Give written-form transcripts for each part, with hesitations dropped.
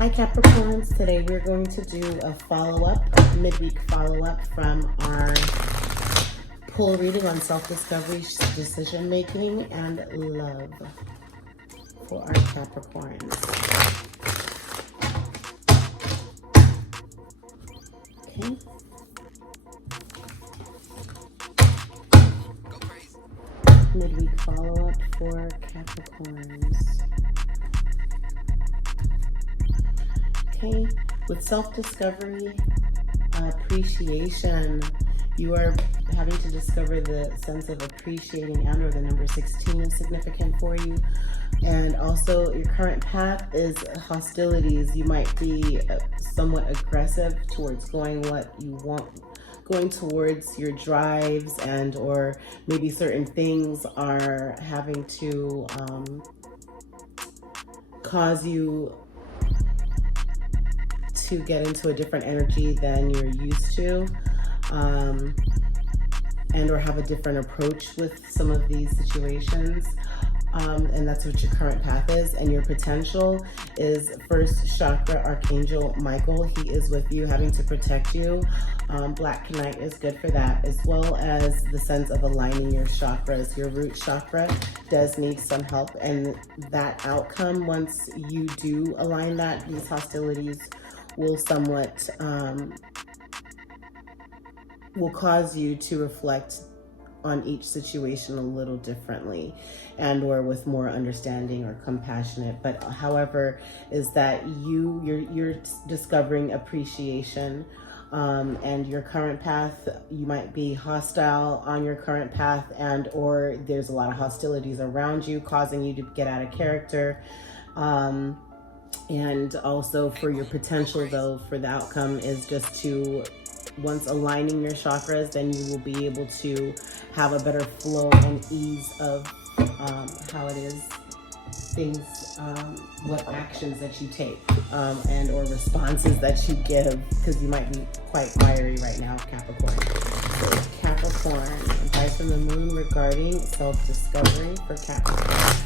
Hi Capricorns, today we're going to do a follow-up, midweek follow-up from our pull reading on self-discovery, decision-making, and love for our Capricorns. Okay. Midweek follow-up for Capricorns. Okay, with self-discovery, appreciation, you are having to discover the sense of appreciating, and or the number 16 is significant for you. And also your current path is hostilities. You might be somewhat aggressive towards going what you want, going towards your drives, and or maybe certain things are having to cause you to get into a different energy than you're used to, and or have a different approach with some of these situations. And that's what your current path is. And your potential is First Chakra, Archangel Michael. He is with you, having to protect you. Black Knight is good for that, as well as the sense of aligning your chakras. Your root chakra does need some help, and that outcome, once you do align that, these hostilities will somewhat, will cause you to reflect on each situation a little differently, and or with more understanding or compassionate. But however, is that you're discovering appreciation, and your current path, you might be hostile on your current path, and or there's a lot of hostilities around you causing you to get out of character. And also for your potential, though, for the outcome is just to, once aligning your chakras, then you will be able to have a better flow and ease of how it is, things, what actions that you take, and or responses that you give, because you might be quite fiery right now, Capricorn. So Capricorn, advice from the moon regarding self-discovery for Capricorn.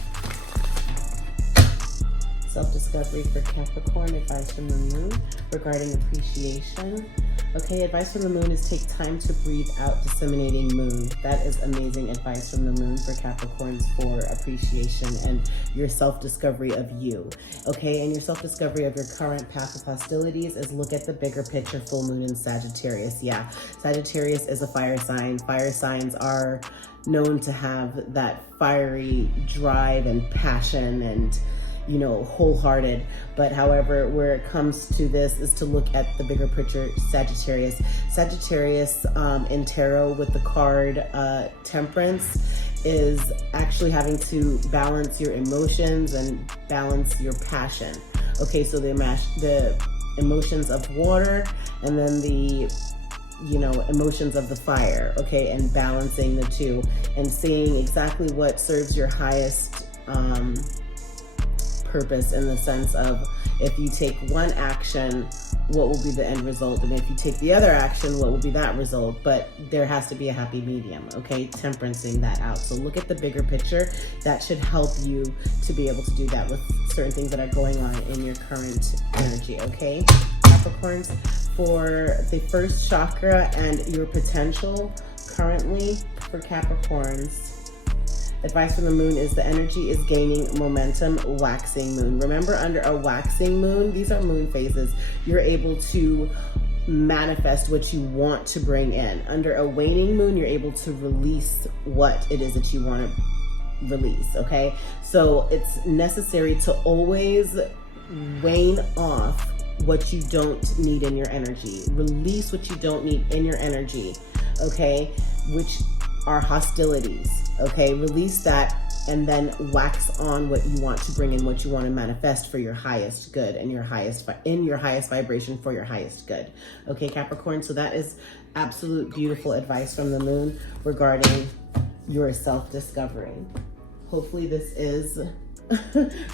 Self-discovery for Capricorn, advice from the moon regarding appreciation. Okay, advice from the moon is take time to breathe out, disseminating moon. That is amazing advice from the moon for Capricorns for appreciation and your self-discovery of you. Okay, and your self-discovery of your current path of hostilities is look at the bigger picture, full moon in Sagittarius. Yeah, Sagittarius is a fire sign. Fire signs are known to have that fiery drive and passion and, you know, wholehearted. But however, where it comes to this is to look at the bigger picture, Sagittarius. Sagittarius in tarot with the card Temperance is actually having to balance your emotions and balance your passion. Okay, so the emotions of water, and then the, you know, emotions of the fire. Okay, and balancing the two and seeing exactly what serves your highest purpose, in the sense of, if you take one action, what will be the end result, and if you take the other action, what will be that result. But there has to be a happy medium. Okay, temperancing that out. So look at the bigger picture. That should help you to be able to do that with certain things that are going on in your current energy. Okay, Capricorns, for the first chakra and your potential currently for Capricorns, advice from the moon is the energy is gaining momentum, waxing moon. Remember, under a waxing moon, these are moon phases, you're able to manifest what you want to bring in. Under a waning moon, you're able to release what it is that you want to release. Okay, so it's necessary to always wane off what you don't need in your energy. Release what you don't need in your energy. Okay, which are hostilities. Okay, release that, and then wax on what you want to bring in, what you want to manifest for your highest good and your highest vibration for your highest good. Okay, Capricorn, so that is absolute beautiful advice from the moon regarding your self-discovery. Hopefully this is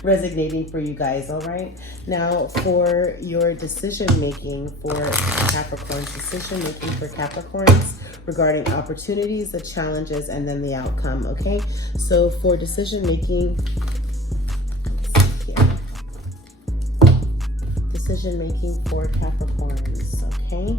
resonating for you guys. All right, now for your decision making for Capricorns, decision making for Capricorns regarding opportunities, the challenges, and then the outcome. Okay, so for decision making, decision making for Capricorns, okay?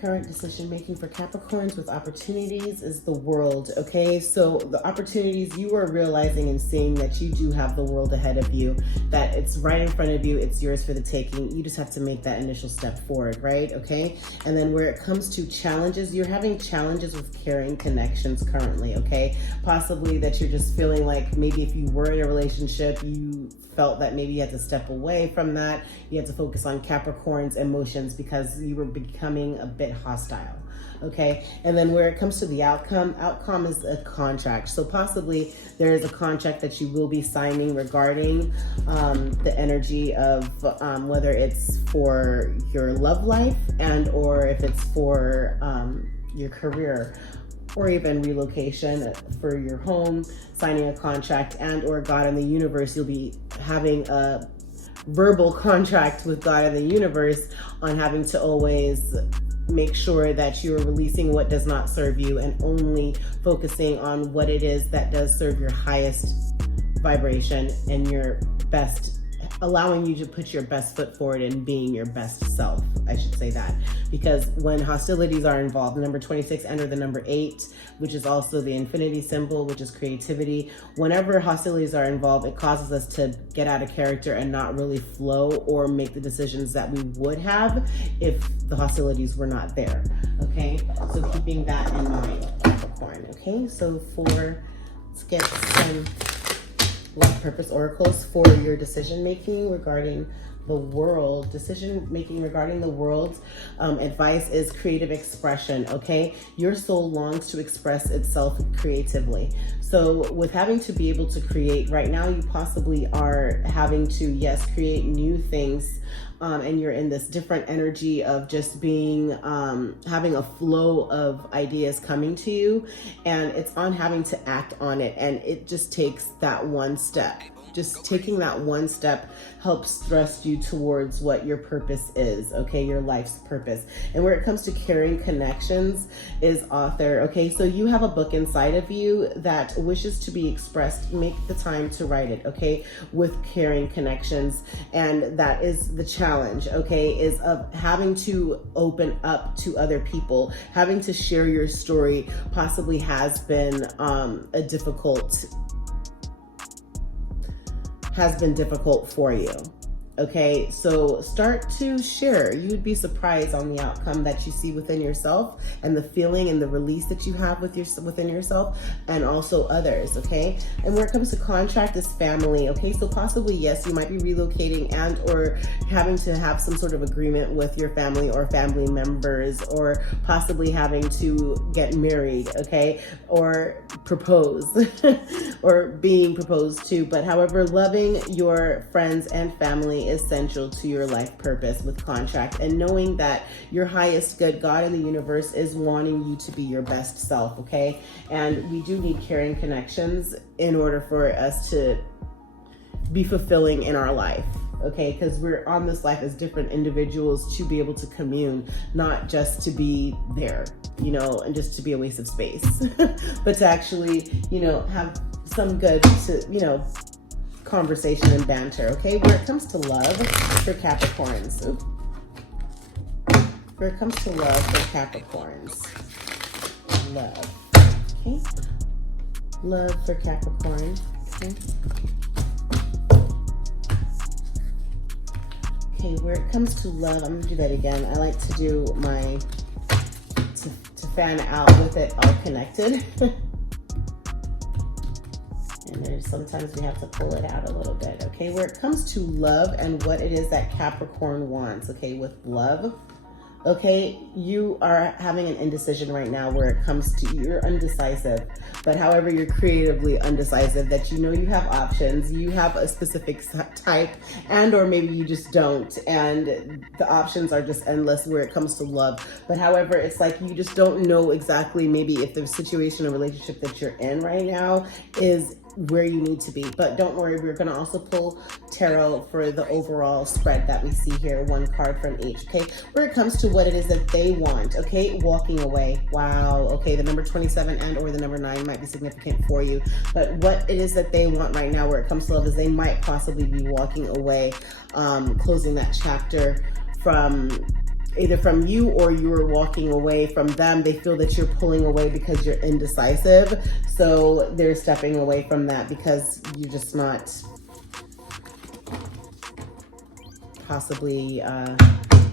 Current decision making for Capricorns with opportunities is the world, okay? So the opportunities, you are realizing and seeing that you do have the world ahead of you, that it's right in front of you, it's yours for the taking. You just have to make that initial step forward, right? Okay? And then where it comes to challenges, you're having challenges with carrying connections currently, okay? Possibly that you're just feeling like maybe if you were in a relationship, you felt that maybe you had to step away from that. You had to focus on Capricorn's emotions because you were becoming a bit hostile, okay? And then where it comes to the outcome is a contract. So possibly there is a contract that you will be signing regarding the energy of whether it's for your love life and or if it's for your career, or even relocation for your home, signing a contract, and or God and the universe. You'll be having a verbal contract with God and the universe on having to always make sure that you're releasing what does not serve you and only focusing on what it is that does serve your highest vibration and your best, allowing you to put your best foot forward and being your best self. I should say that, because when hostilities are involved, the number 26 and or the number 8, which is also the infinity symbol, which is creativity, whenever hostilities are involved, it causes us to get out of character and not really flow or make the decisions that we would have if the hostilities were not there, okay? So keeping that in mind, Capricorn, okay? So let's get some Life Purpose Oracles for your decision making regarding the world. Decision making regarding the world. Advice is creative expression, okay? Your soul longs to express itself creatively. So with having to be able to create, right now you possibly are having to, yes, create new things. And you're in this different energy of just being, having a flow of ideas coming to you, and it's on having to act on it. And it just takes that one step. Just taking that one step helps thrust you towards what your purpose is, okay? Your life's purpose. And where it comes to carrying connections is author, okay? So you have a book inside of you that wishes to be expressed. Make the time to write it, okay? With carrying connections. And that is the challenge, okay? Is of having to open up to other people. Having to share your story possibly has been difficult for you. Okay, so start to share. You would be surprised on the outcome that you see within yourself and the feeling and the release that you have within yourself and also others, okay? And where it comes to contract is family, okay? So possibly, yes, you might be relocating and or having to have some sort of agreement with your family or family members, or possibly having to get married, okay? Or propose or being proposed to. But however, loving your friends and family essential to your life purpose with contract, and knowing that your highest good, God in the universe, is wanting you to be your best self, okay? And we do need caring connections in order for us to be fulfilling in our life, okay? Because we're on this life as different individuals to be able to commune, not just to be there, you know, and just to be a waste of space, but to actually, you know, have some good, conversation and banter, okay? Where it comes to love for Capricorns. Where it comes to love for Capricorns. Love, okay? Love for Capricorn, okay? Okay, where it comes to love, I'm gonna do that again. I like to do to fan out with it all connected. And there's sometimes we have to pull it out a little bit, okay? Where it comes to love and what it is that Capricorn wants, okay? With love, okay, you are having an indecision right now where it comes to, you're undecisive, but however, you're creatively undecisive, that you know you have options, you have a specific type, and or maybe you just don't, and the options are just endless where it comes to love. But however, it's like you just don't know exactly maybe if the situation or relationship that you're in right now is where you need to be. But don't worry, we're going to also pull tarot for the overall spread that we see here, one card from each. Okay, where it comes to what it is that they want. Okay, walking away. Wow. Okay, the number 27 and or the number 9 might be significant for you, but what it is that they want right now where it comes to love is they might possibly be walking away, closing that chapter from either from you or you're walking away from them. They feel that you're pulling away because you're indecisive. So they're stepping away from that because you're just not possibly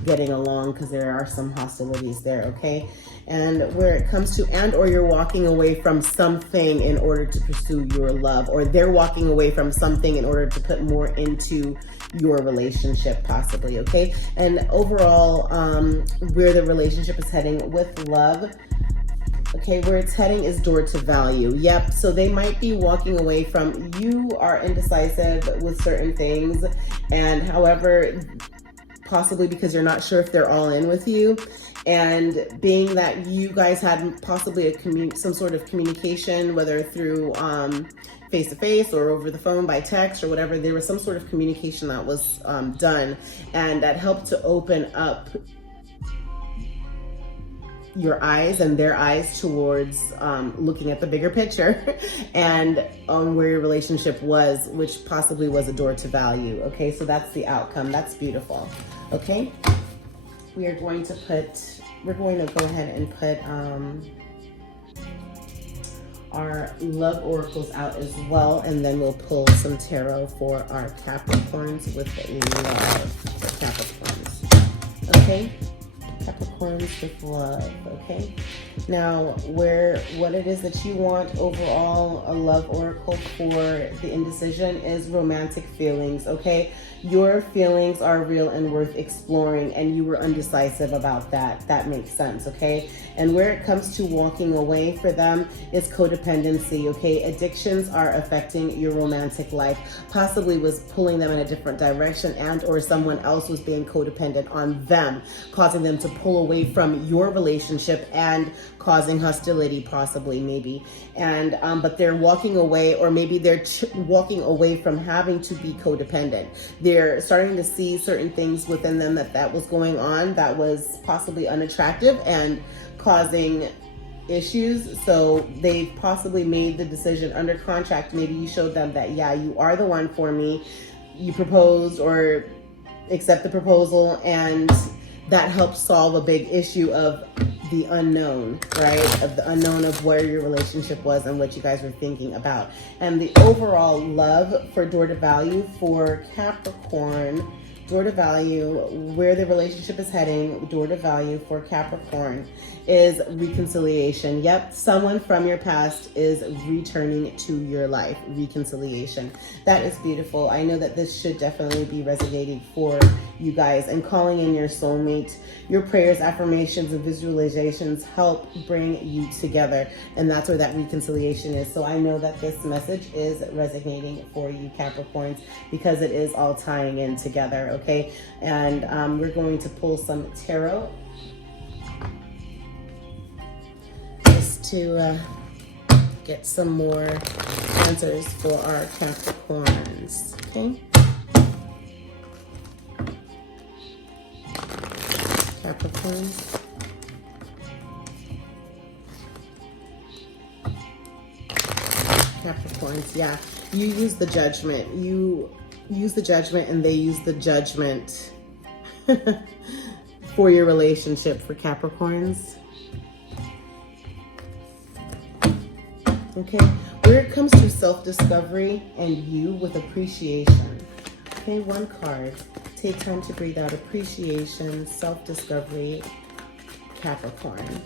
getting along, because there are some hostilities there, okay? And where it comes to and or you're walking away from something in order to pursue your love, or they're walking away from something in order to put more into your relationship possibly, okay? And overall, where the relationship is heading with love, okay, where it's heading is door to value. Yep, so they might be walking away from, you are indecisive with certain things, and however, possibly because you're not sure if they're all in with you, and being that you guys had possibly some sort of communication, whether through face-to-face or over the phone by text or whatever, there was some sort of communication that was done, and that helped to open up your eyes and their eyes towards looking at the bigger picture and on where your relationship was, which possibly was a door to value. Okay, so that's the outcome. That's beautiful. Okay, we're going to go ahead and put our love oracles out as well, and then we'll pull some tarot for our Capricorns with love for Capricorns. Okay, Capricorns with love. Okay, now what it is that you want overall, a love oracle for the indecision is romantic feelings. Okay, your feelings are real and worth exploring, and you were undecisive about that. That makes sense. Okay, and where it comes to walking away for them is codependency. Okay, addictions are affecting your romantic life, possibly was pulling them in a different direction, and or someone else was being codependent on them, causing them to pull away from your relationship and causing hostility, possibly, maybe. And but they're walking away, or maybe they're walking away from having to be codependent. They're starting to see certain things within them that was going on that was possibly unattractive and causing issues. So they've possibly made the decision under contract. Maybe you showed them that, yeah, you are the one for me. You proposed or accept the proposal, and that helps solve a big issue of the unknown, right? Of the unknown of where your relationship was and what you guys were thinking about. And the overall love for door to value for Capricorn, door to value, where the relationship is heading, door to value for Capricorn is reconciliation. Yep, someone from your past is returning to your life. Reconciliation. That is beautiful. I know that this should definitely be resonating for you guys, and calling in your soulmate. Your prayers, affirmations, and visualizations help bring you together, and that's where that reconciliation is. So I know that this message is resonating for you, Capricorns, because it is all tying in together. Okay, and we're going to pull some tarot just to get some more answers for our Capricorns. Okay, Capricorns. Capricorns, yeah, you use the judgment. You use the judgment, and they use the judgment for your relationship for Capricorns. Okay, where it comes to self-discovery and you with appreciation. Okay, one card. Take time to breathe out. Appreciation, self-discovery, Capricorn.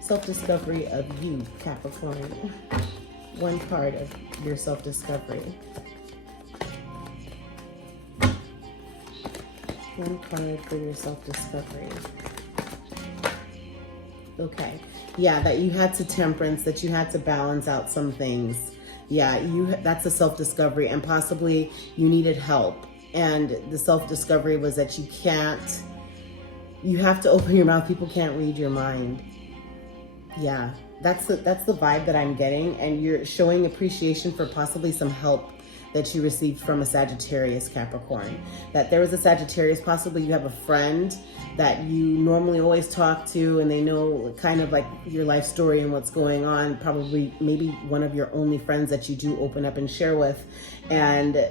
Self-discovery of you, Capricorn. One card of your self-discovery. One card for your self-discovery. Okay. Yeah, that you had to temperance, that you had to balance out some things. Yeah, that's a self-discovery, and possibly you needed help. And the self-discovery was that you have to open your mouth. People can't read your mind. Yeah, that's the vibe that I'm getting. And you're showing appreciation for possibly some help that you received from a Sagittarius Capricorn. That there was a Sagittarius, possibly you have a friend that you normally always talk to and they know kind of like your life story and what's going on, probably maybe one of your only friends that you do open up and share with, and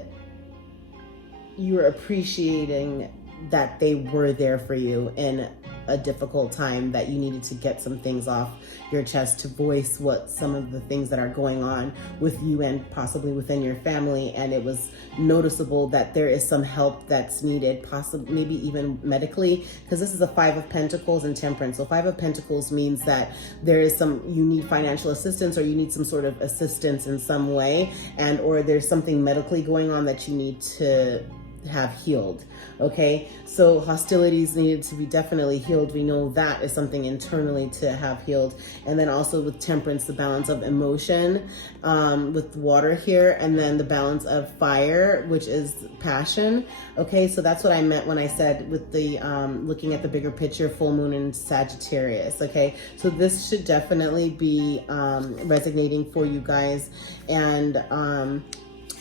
you're appreciating that they were there for you in a difficult time, that you needed to get some things off your chest to voice what some of the things that are going on with you and possibly within your family. And it was noticeable that there is some help that's needed, possibly maybe even medically, because this is a 5 of Pentacles and Temperance. So 5 of Pentacles means that there is you need financial assistance, or you need some sort of assistance in some way, and or there's something medically going on that you need to have healed. Okay, so hostilities needed to be definitely healed. We know that is something internally to have healed. And then also with Temperance, the balance of emotion with water here, and then the balance of fire, which is passion. Okay, so that's what I meant when I said with the looking at the bigger picture, full moon in Sagittarius. Okay, so this should definitely be resonating for you guys. And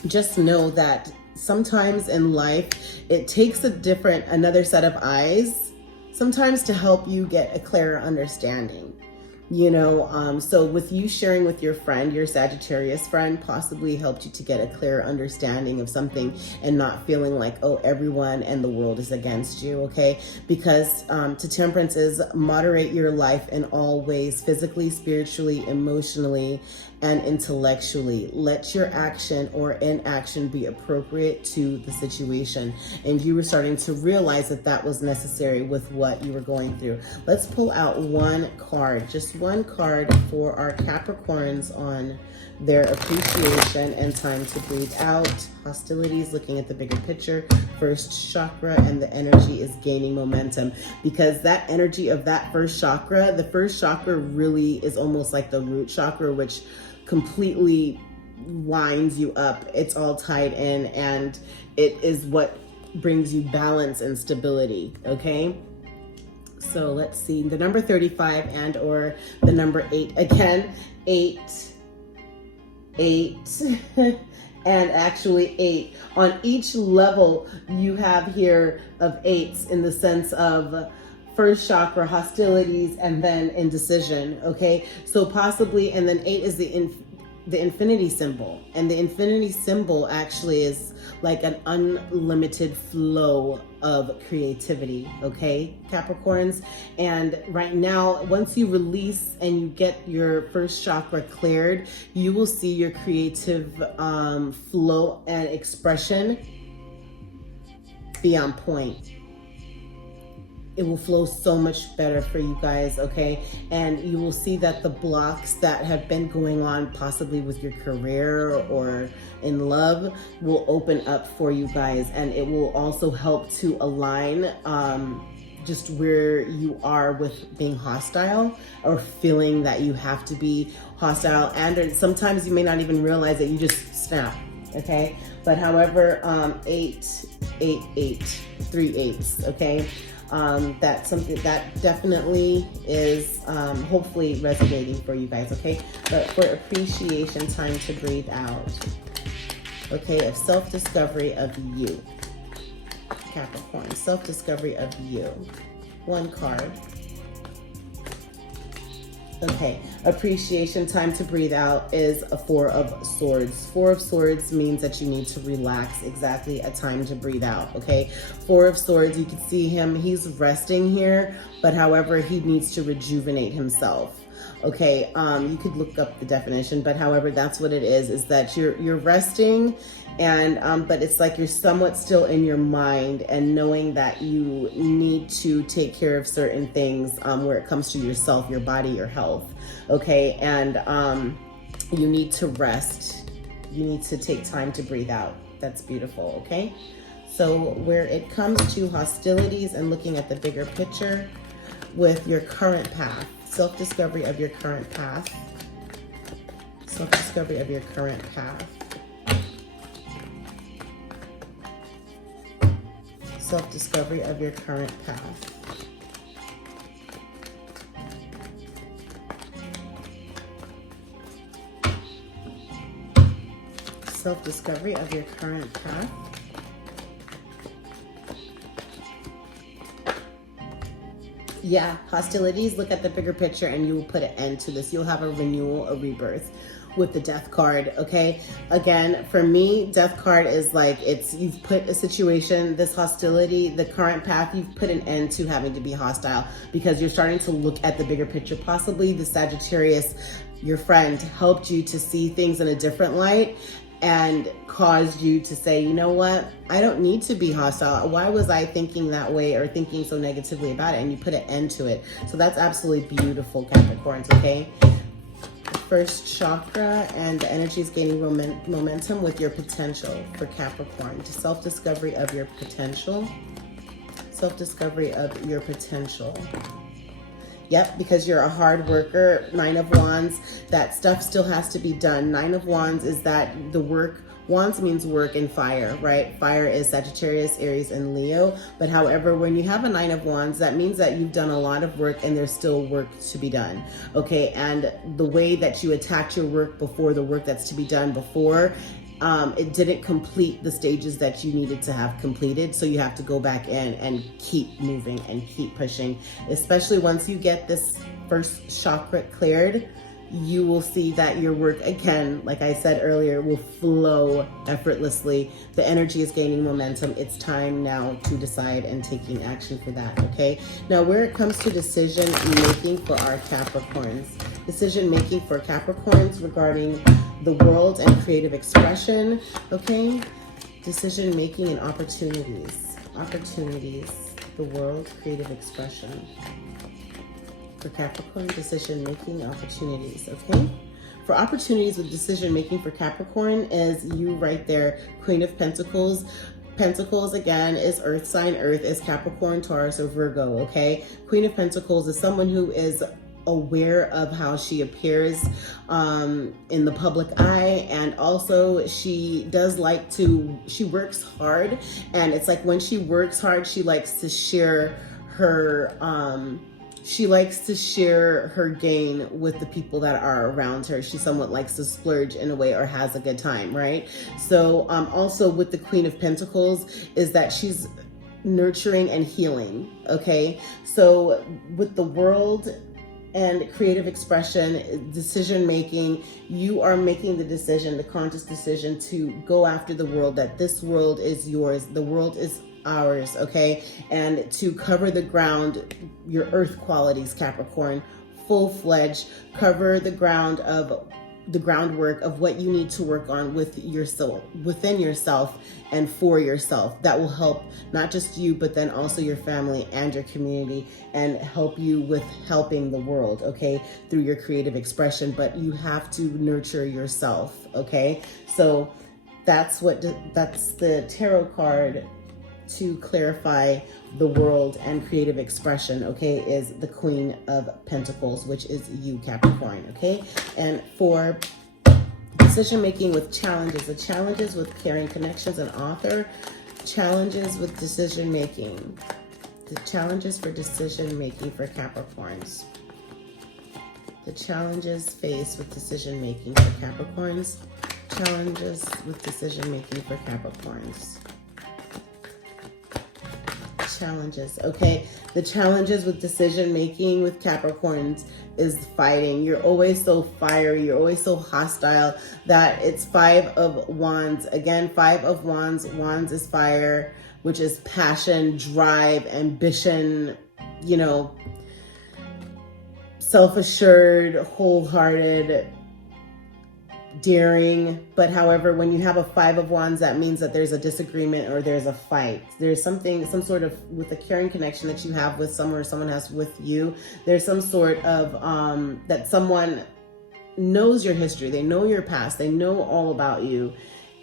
just know that sometimes in life, it takes another set of eyes sometimes to help you get a clearer understanding. You know, so with you sharing with your friend, your Sagittarius friend possibly helped you to get a clearer understanding of something and not feeling like, oh, everyone and the world is against you, okay? Because to Temperance is moderate your life in all ways, physically, spiritually, emotionally, and intellectually. Let your action or inaction be appropriate to the situation. And you were starting to realize that that was necessary with what you were going through. Let's pull out one card, just one card for our Capricorns on their appreciation and time to breathe out. Hostilities, looking at the bigger picture, first chakra, and the energy is gaining momentum, because that energy of that first chakra, the first chakra really is almost like the root chakra, which completely lines you up. It's all tied in, and it is what brings you balance and stability. Okay, so let's see the number 35 and or the number 8 again. 8 and actually 8 on each level you have here of 8s, in the sense of first chakra, hostilities, and then indecision. Okay, so possibly, and then 8 is the infinity symbol, and the infinity symbol actually is like an unlimited flow of creativity. Okay, Capricorns, and right now, once you release and you get your first chakra cleared, you will see your creative flow and expression be on point. It will flow so much better for you guys, okay? And you will see that the blocks that have been going on possibly with your career or in love will open up for you guys, and it will also help to align just where you are with being hostile or feeling that you have to be hostile, and sometimes you may not even realize that you just snap, okay? But however, 8, 8, 8, 3 8s, okay? That's something that definitely is hopefully resonating for you guys, okay? But for appreciation, time to breathe out, okay, of self-discovery of you, Capricorn, self-discovery of you. One card. Okay, appreciation, time to breathe out is a 4 of Swords. 4 of Swords means that you need to relax, exactly a time to breathe out, okay? 4 of Swords, you can see him, he's resting here, but however, he needs to rejuvenate himself. Okay, you could look up the definition, but however, that's what it is that you're resting, and but it's like you're somewhat still in your mind and knowing that you need to take care of certain things where it comes to yourself, your body, your health. Okay, and you need to rest. You need to take time to breathe out. That's beautiful, okay? So where it comes to hostilities and looking at the bigger picture with your current path, self-discovery of your current path, self-discovery of your current path, self-discovery of your current path. self-discovery of your current path. Yeah, hostilities, look at the bigger picture and you will put an end to this. You'll have a renewal, a rebirth with the death card, okay? Again, for me, death card is like, you've put a situation, this hostility, the current path, you've put an end to having to be hostile because you're starting to look at the bigger picture. Possibly the Sagittarius, your friend, helped you to see things in a different light and caused you to say, you know what, I don't need to be hostile. Why was I thinking that way or thinking so negatively about it? And you put an end to it. So that's absolutely beautiful, Capricorns, okay? First chakra, and the energy is gaining momentum with your potential for Capricorn. Self-discovery of your potential. Self-discovery of your potential. Yep, because you're a hard worker. 9 of Wands, that stuff still has to be done. 9 of Wands is that the work, Wands means work and fire, right? Fire is Sagittarius, Aries, and Leo. But however, when you have a 9 of Wands, that means that you've done a lot of work and there's still work to be done, okay? And the way that you attacked your work before, the work that's to be done before, it didn't complete the stages that you needed to have completed. So you have to go back in and keep moving and keep pushing, especially once you get this first chakra cleared. You will see that your work, again, like I said earlier, will flow effortlessly. The energy is gaining momentum. It's time now to decide and taking action for that, okay? Now, where it comes to decision making for our Capricorns, decision making for Capricorns regarding the world and creative expression, okay? Decision making and opportunities, the world, creative expression. For Capricorn, decision-making opportunities, okay? For opportunities with decision-making for Capricorn is you right there, Queen of Pentacles. Pentacles, again, is earth sign. Earth is Capricorn, Taurus, or Virgo, okay? Queen of Pentacles is someone who is aware of how she appears in the public eye, and also she does like to, she works hard, and it's like when she works hard, she likes to share her gain with the people that are around her. She somewhat likes to splurge in a way or has a good time, right? So also with the Queen of Pentacles is that she's nurturing and healing, okay? So with the world and creative expression, decision making, you are making the decision, the conscious decision to go after the world, that this world is yours, the world is ours, okay? And to cover the ground, your earth qualities, Capricorn, full-fledged, cover the ground of the groundwork of what you need to work on with yourself, within yourself and for yourself. That will help not just you, but then also your family and your community, and help you with helping the world, okay, through your creative expression. But you have to nurture yourself, okay? So that's the tarot card to clarify the world and creative expression, okay, is the Queen of Pentacles, which is you, Capricorn, okay? And for decision making with challenges, the challenges with caring connections and author, challenges with decision making, the challenges for decision making for Capricorns, the challenges faced with decision making for Capricorns, challenges with decision making for Capricorns. Challenges, okay? The challenges with decision making with Capricorns is fighting. You're always so fiery, you're always so hostile that it's 5 of Wands. Again, 5 of Wands. Wands is fire, which is passion, drive, ambition, you know, self-assured, wholehearted, daring. But however, when you have a 5 of Wands, that means that there's a disagreement or there's a fight. There's something, some sort of, with a caring connection that you have with someone or someone has with you, there's some sort of that someone knows your history, they know your past, they know all about you,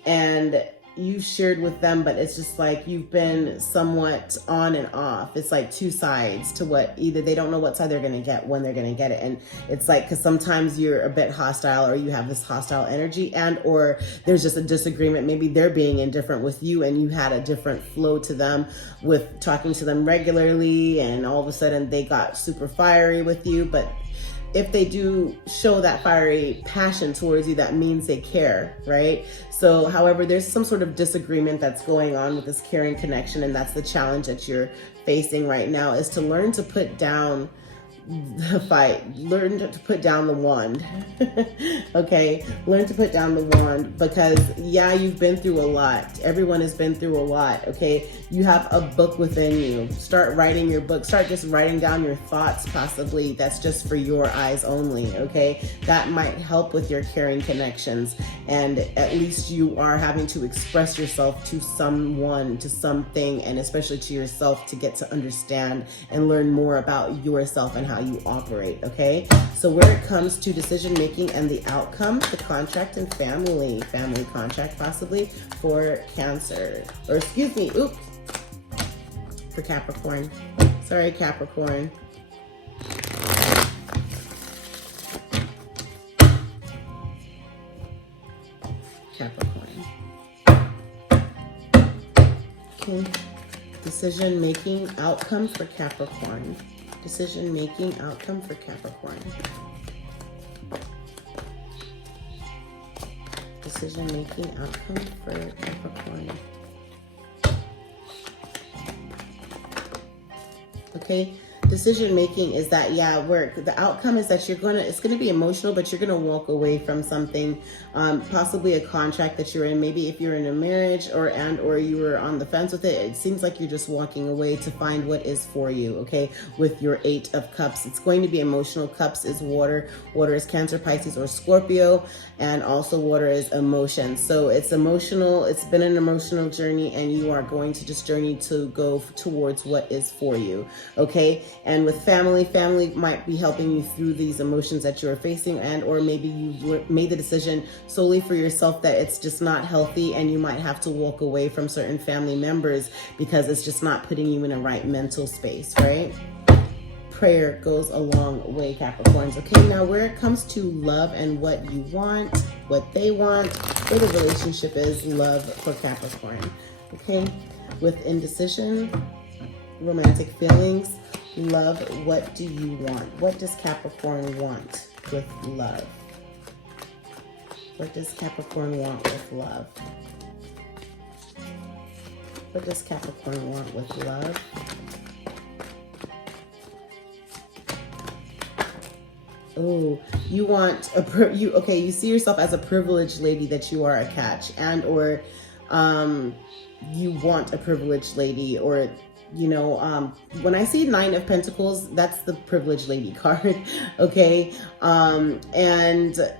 and you shared with them, but it's just like you've been somewhat on and off. It's like two sides to what, either they don't know what side they're going to get when they're going to get it. And it's like, because sometimes you're a bit hostile, or you have this hostile energy, and or there's just a disagreement. Maybe they're being indifferent with you and you had a different flow to them with talking to them regularly, and all of a sudden they got super fiery with you. But if they do show that fiery passion towards you, that means they care, right? So, however, there's some sort of disagreement that's going on with this caring connection, and that's the challenge that you're facing right now, is to learn to put down the fight, learn to put down the wand. Okay, learn to put down the wand, because yeah, you've been through a lot. Everyone has been through a lot. Okay, you have a book within you. Start writing your book. Start just writing down your thoughts, possibly that's just for your eyes only. Okay, that might help with your caring connections, and at least you are having to express yourself to someone, to something, and especially to yourself, to get to understand and learn more about yourself and how you operate. Okay, so where it comes to decision making and the outcome, the contract and family contract possibly for Cancer, or excuse me, oops, for Capricorn. Sorry, Capricorn. Capricorn. Okay, decision making outcome for Capricorn. Decision making outcome for Capricorn. Decision making outcome for Capricorn. Okay, decision making is that, yeah, work. The outcome is that it's gonna be emotional, but you're gonna walk away from something, possibly a contract that you're in. Maybe if you're in a marriage or you were on the fence with it, it seems like you're just walking away to find what is for you. Okay, with your 8 of Cups, it's going to be emotional. Cups is water. Water is Cancer, Pisces, or Scorpio, and also water is emotion. So it's emotional. It's been an emotional journey, and you are going to just journey to go towards what is for you. Okay. And with family might be helping you through these emotions that you're facing, and or maybe you made the decision solely for yourself that it's just not healthy, and you might have to walk away from certain family members because it's just not putting you in a right mental space, right? Prayer goes a long way, Capricorns. Okay, now where it comes to love and what you want, what they want, where the relationship is, love for Capricorn. Okay, with indecision, romantic feelings, love, what do you want? What does Capricorn want with love? What does Capricorn want with love? What does Capricorn want with love? Oh, you want you see yourself as a privileged lady that you are a catch, and or you want a privileged lady, or when I see 9 of Pentacles, that's the privileged lady card. Okay, and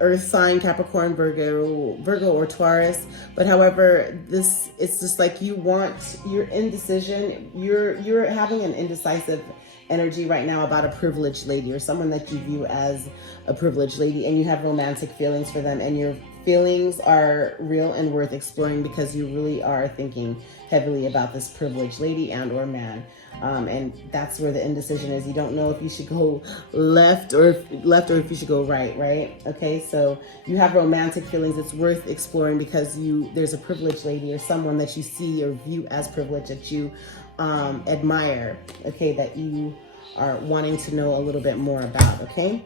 Earth sign, Capricorn, Virgo or Taurus. But however, it's just like you're indecision. You're having an indecisive energy right now about a privileged lady, or someone that you view as a privileged lady, and you have romantic feelings for them, and your feelings are real and worth exploring because you really are thinking heavily about this privileged lady and or man. And that's where the indecision is. You don't know if you should go left or if you should go right? Okay, so you have romantic feelings. It's worth exploring because there's a privileged lady or someone that you see or view as privileged that you admire, okay, that you are wanting to know a little bit more about, okay?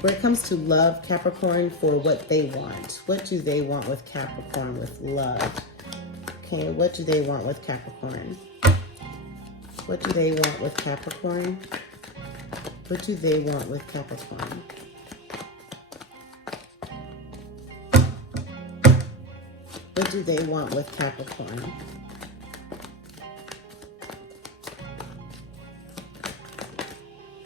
Where it comes to love, Capricorn, for what they want. What do they want with Capricorn with love? Okay, what do they want with Capricorn? What do they want with Capricorn? What do they want with Capricorn? What do they want with Capricorn?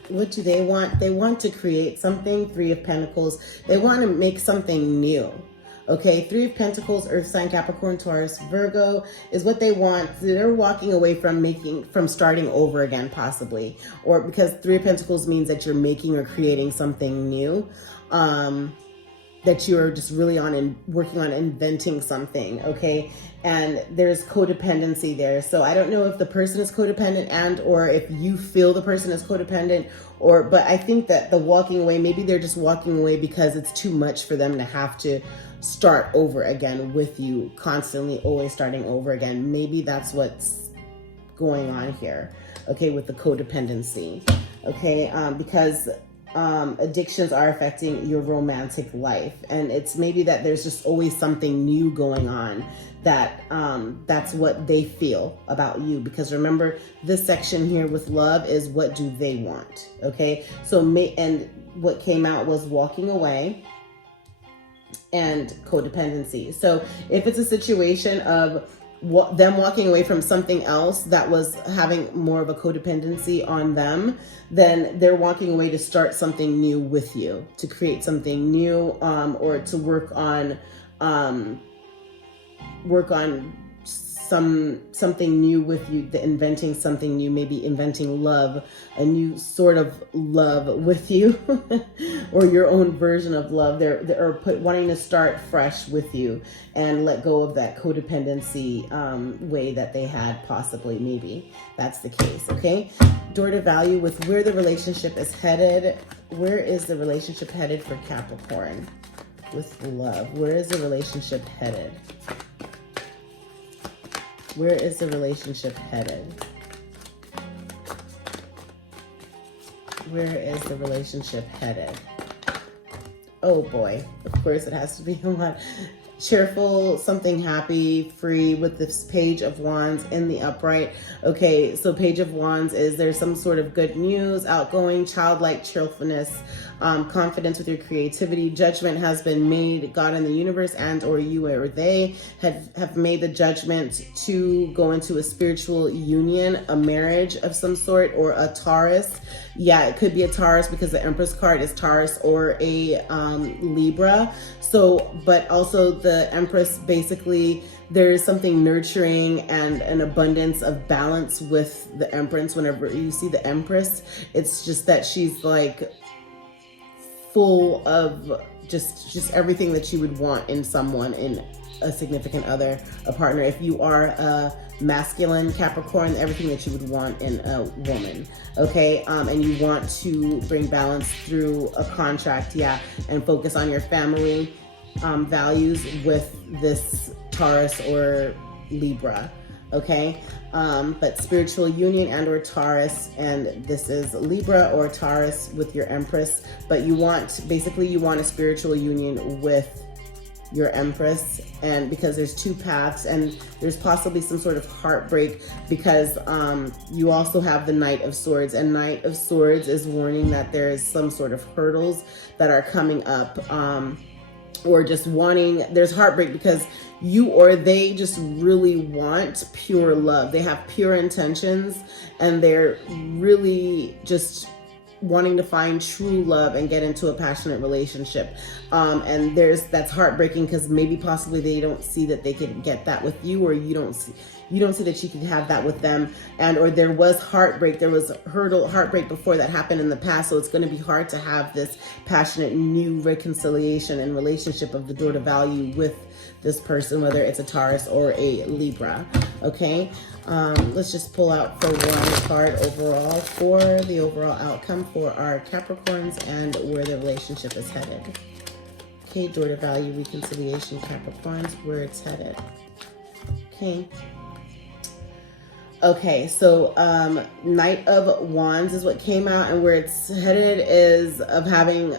What do they want? They want to create something. 3 of Pentacles. They want to make something new. Okay, 3 of Pentacles, Earth sign, Capricorn, Taurus, Virgo is what they want. They're walking away from starting over again, possibly. Or because 3 of Pentacles means that you're making or creating something new. That you're just really working on inventing something, okay? And there's codependency there. So I don't know if the person is codependent and or if you feel the person is codependent, but I think that the walking away, maybe they're just walking away because it's too much for them to have to start over again with you, constantly always starting over again. Maybe that's what's going on here, okay, with the codependency. okay? Because addictions are affecting your romantic life, and it's maybe that there's just always something new going on, that that's what they feel about you. Because remember, this section here with love is what do they want, okay? So and what came out was walking away and codependency. So if it's a situation of them walking away from something else that was having more of a codependency on them, then they're walking away to start something new with you, to create something new, or to work on something new with you, inventing something new, maybe inventing love, a new sort of love with you, or your own version of love. They're wanting to start fresh with you and let go of that codependency way that they had, possibly, maybe that's the case. Okay, door to value with where the relationship is headed. Where is the relationship headed for Capricorn with love? Where is the relationship headed? Where is the relationship headed? Where is the relationship headed? Oh boy, of course it has to be a lot. Cheerful, something happy, free, with this Page of Wands in the upright. Okay, so Page of Wands is there's some sort of good news, outgoing, childlike cheerfulness, confidence with your creativity. Judgment has been made. God and the universe, and or you or they have made the judgment to go into a spiritual union, a marriage of some sort, or a Taurus. Yeah, it could be a Taurus because the Empress card is Taurus, or a Libra. So, but also the Empress, basically, there is something nurturing and an abundance of balance with the Empress. Whenever you see the Empress, it's just that she's like full of just everything that you would want in someone, in a significant other, a partner. If you are a masculine Capricorn, everything that you would want in a woman, okay? And you want to bring balance through a contract, yeah, and focus on your family values with this Taurus or Libra, okay? But spiritual union and or Taurus, and this is Libra or Taurus with your Empress, but you want, basically you want a spiritual union with your Empress, and because there's two paths, and there's possibly some sort of heartbreak because you also have the Knight of Swords, and Knight of Swords is warning that there is some sort of hurdles that are coming up, or just wanting, there's heartbreak because you or they just really want pure love. They have pure intentions and they're really just wanting to find true love and get into a passionate relationship. And that's heartbreaking because maybe possibly they don't see that they can get that with you, or you don't see that you can have that with them, and or there was heartbreak, there was heartbreak before that happened in the past. So it's going to be hard to have this passionate new reconciliation and relationship of the door to value with this person, whether it's a Taurus or a Libra. Okay, let's just pull out for one card overall for the overall outcome for our Capricorns and where the relationship is headed. Okay, door to value, reconciliation, Capricorns, where it's headed. Okay, so Knight of Wands is what came out, and where it's headed is of having,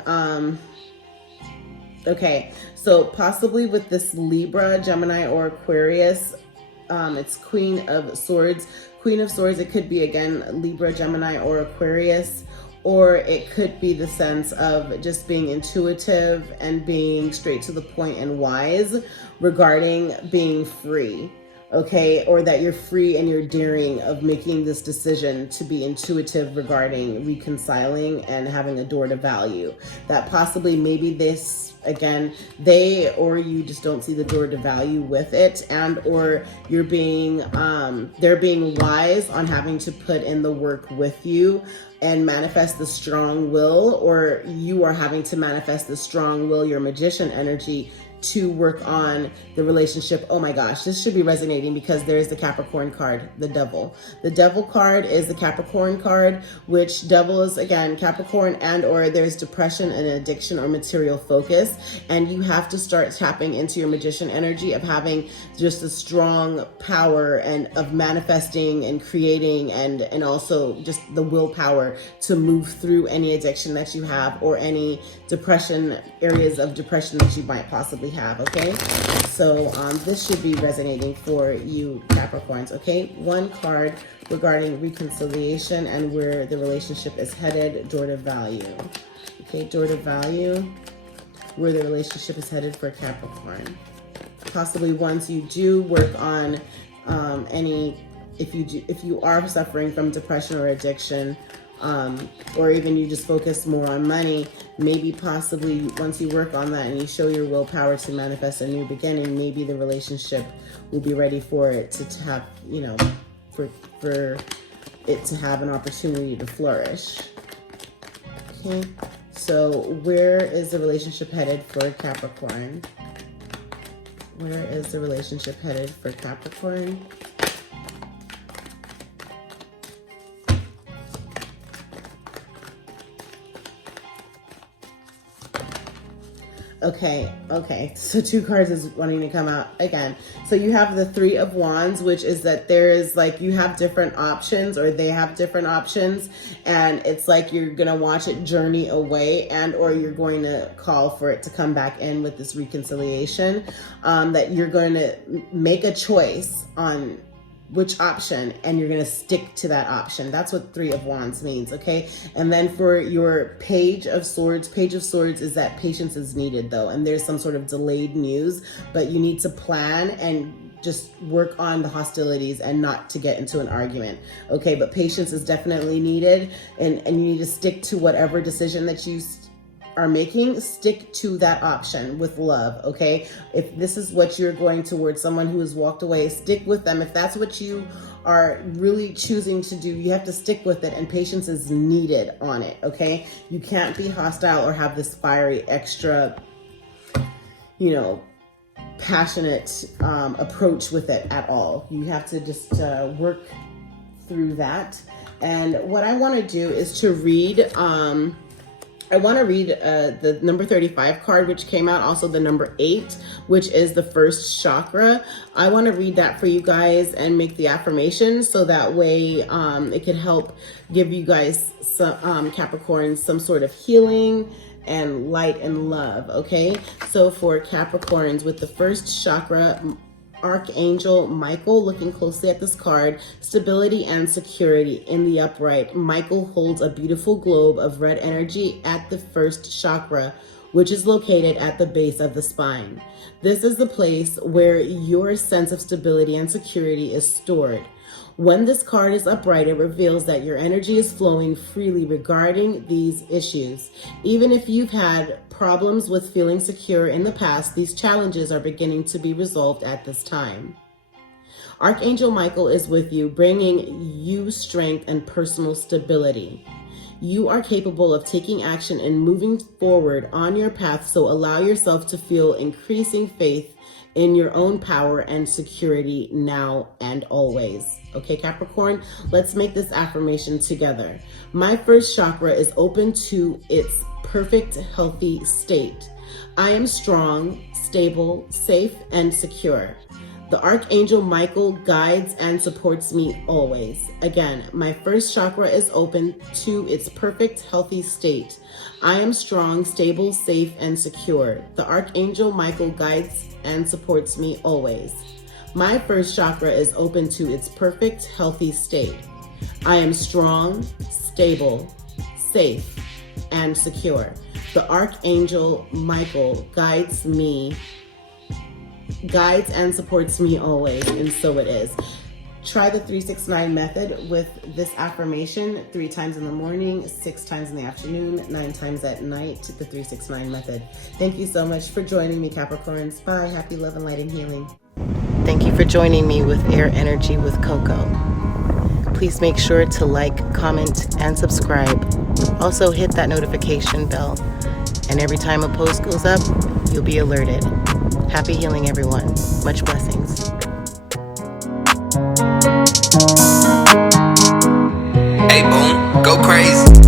okay, so possibly with this Libra, Gemini, or Aquarius, it's Queen of Swords. Queen of Swords, it could be, again, Libra, Gemini, or Aquarius, or it could be the sense of just being intuitive and being straight to the point and wise regarding being free. Okay, or that you're free and you're daring of making this decision to be intuitive regarding reconciling and having a door to value. That possibly maybe this, again, they or you just don't see the door to value with it, and or you're being, they're being wise on having to put in the work with you and manifest the strong will, or you are having to manifest the strong will, your magician energy, to work on the relationship. Oh my gosh, this should be resonating because there's the Capricorn card, the Devil. The Devil card is the Capricorn card, which Devil is, again, Capricorn, and or there's depression and addiction or material focus. And you have to start tapping into your magician energy of having just a strong power and of manifesting and creating, and also just the willpower to move through any addiction that you have or any depression, areas of depression that you might possibly have, okay? So this should be resonating for you Capricorns, okay? One card regarding reconciliation and where the relationship is headed, door to value. Okay, door to value, where the relationship is headed for Capricorn. Possibly once you do work on if you are suffering from depression or addiction, or even you just focus more on money, maybe possibly once you work on that and you show your willpower to manifest a new beginning, maybe the relationship will be ready for it to have, you know, for it to have an opportunity to flourish. Okay, so where is the relationship headed for Capricorn? Where is the relationship headed for Capricorn? Okay, so two cards is wanting to come out again. So you have the Three of Wands, which is that there is like, you have different options, or they have different options, and it's like you're gonna watch it journey away, and or you're going to call for it to come back in with this reconciliation, that you're going to make a choice on which option, and you're going to stick to that option. That's what Three of Wands means, okay? And then for your Page of Swords is that patience is needed though, and there's some sort of delayed news, but you need to plan and just work on the hostilities and not to get into an argument, okay? But patience is definitely needed, and you need to stick to whatever decision that you are making. Stick to that option with love, okay? If this is what you're going towards someone who has walked away, stick with them. If that's what you are really choosing to do, you have to stick with it, and patience is needed on it, okay? You can't be hostile or have this fiery, extra, you know, passionate approach with it at all. You have to just work through that. And what I want to do is to read I want to read the number 35 card, which came out, also the number 8, which is the first chakra. I want to read that for you guys and make the affirmation, so that way it can help give you guys, some Capricorns, some sort of healing and light and love, okay? So for Capricorns with the first chakra, Archangel Michael, looking closely at this card, stability and security in the upright. Michael holds a beautiful globe of red energy at the first chakra, which is located at the base of the spine. This is the place where your sense of stability and security is stored. When this card is upright, it reveals that your energy is flowing freely regarding these issues. Even if you've had problems with feeling secure in the past, these challenges are beginning to be resolved at this time. Archangel Michael is with you, bringing you strength and personal stability. You are capable of taking action and moving forward on your path, so allow yourself to feel increasing faith in your own power and security now and always. Okay, Capricorn, let's make this affirmation together. My first chakra is open to its perfect, healthy state. I am strong, stable, safe, and secure. The Archangel Michael guides and supports me always. Again, my first chakra is open to its perfect, healthy state. I am strong, stable, safe, and secure. The Archangel Michael guides and supports me always. My first chakra is open to its perfect, healthy state. I am strong, stable, safe, and secure. The Archangel Michael guides and supports me always, and so it is. Try the 369 method with this affirmation 3 times in the morning, 6 times in the afternoon, 9 times at night, the 369 method. Thank you so much for joining me, Capricorns. Bye. Happy love and light and healing. Thank you for joining me with Air Energy with Coco. Please make sure to like, comment, and subscribe. Also hit that notification bell, and every time a post goes up, you'll be alerted. Happy healing, everyone. Much blessings. Hey, boom, go crazy.